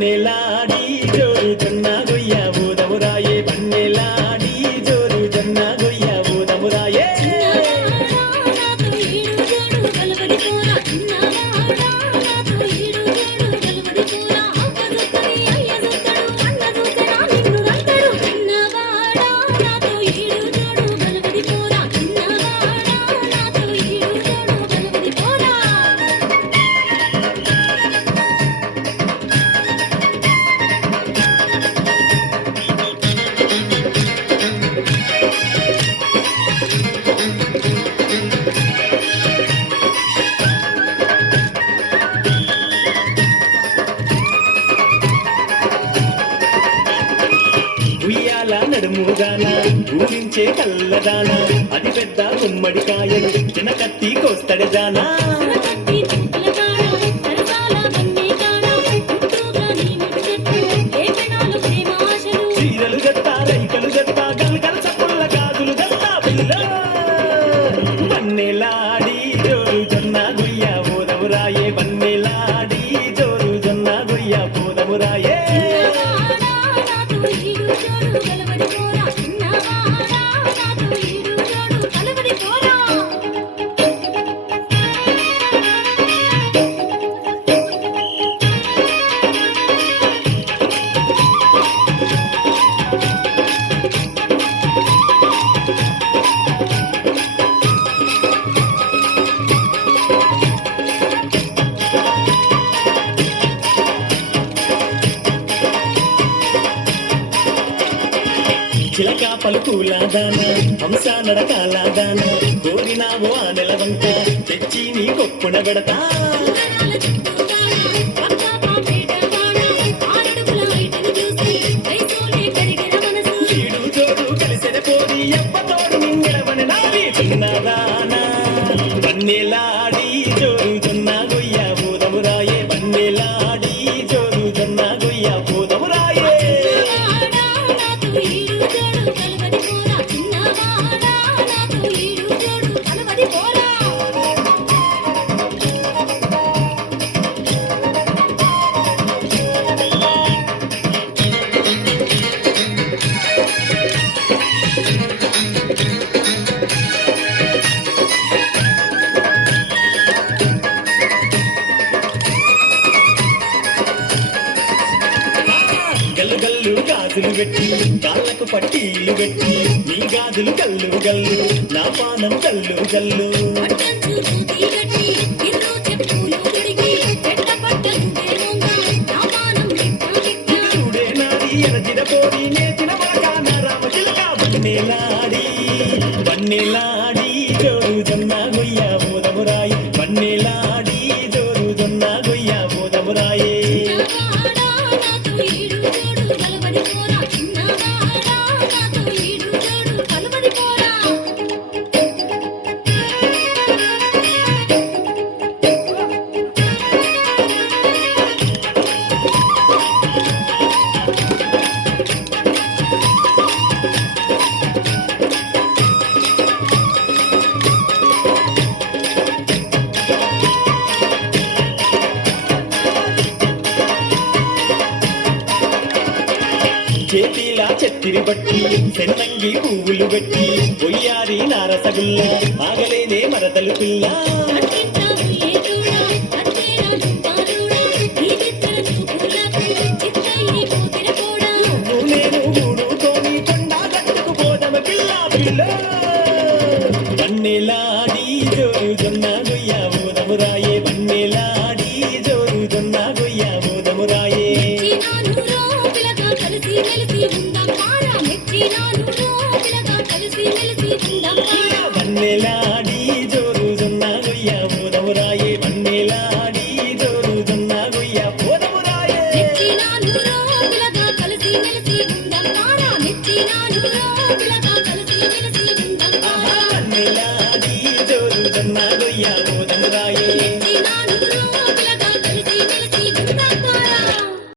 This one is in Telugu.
బన్నెలాడి జోరు జొన్న గొయ్య ఊదమురాయే బన్నెలాడి జోరు జొన్న గొయ్య ఊదమురాయే ఉయ్యాల నడుముగాన ఊరించే కల్లదాన అది పెద్ద గుమ్మడికాయలు చిన్న కత్తి కోస్తడి జానా చీరలు గత్తా రైకలు గత్తా గల్గల చప్పుళ్ళ గాజులు గత్తా పిల్ల బన్నెలాడి జోరు జొన్న గొయ్య ఊదమురాయే బన్నెలాడి జోరు జొన్న గొయ్య ఊదమురాయే చిలక పలుకులాదాన హంస నడకాలాదాన కోరినావో ఆ నెలవంక తెచ్చి నీ కొప్పున పెడతా ఈడు జోడు కలిసిన పోరి ఎప్పతోడు నింగడవని నావి చిన్నదానా బన్నెలాడి జోరు జొన్న గొయ్య ఊదమురాయే బన్నెలాడి జోరు జొన్న గొయ్య ఊదమురాయే గల్లు గల్లు గాజులు పెట్టి కాళ్ళకు పట్టీలు పెట్టి నీ గాజులు గల్లు గల్లు నా పానం గల్లు గల్లు చూడే నాడి ఎరజిన పోరి నేచిన వాగాన రామ చిలక బన్నెలాడి బన్నెలాడి జోరు జొన్న గొయ్య ఊదమురాయి బన్నెలాడి జోరు జొన్న గొయ్య ఊదమురాయే చేతిలా చెత్తిరి బట్టి సెన్నంగి పువ్వులు పెట్టి పొయ్యారి నారసగుల్ల ఆగలేనే మరదలు పిల్ల నేను మూడుతోని కొండా గట్టుకు పోదమ పిల్ల పిల్ల బన్నెలాడి జోరు జొన్న గొయ్య ఊదమురాయే బన్నెలాడి జోరు జొన్న గొయ్య ఊదమురాయే బన్నెలాడి జోరు జొన్న గొయ్య ఊదమురాయే బన్నెలాడి జోరు జొన్న గొయ్య ఊదమురాయే కలిసి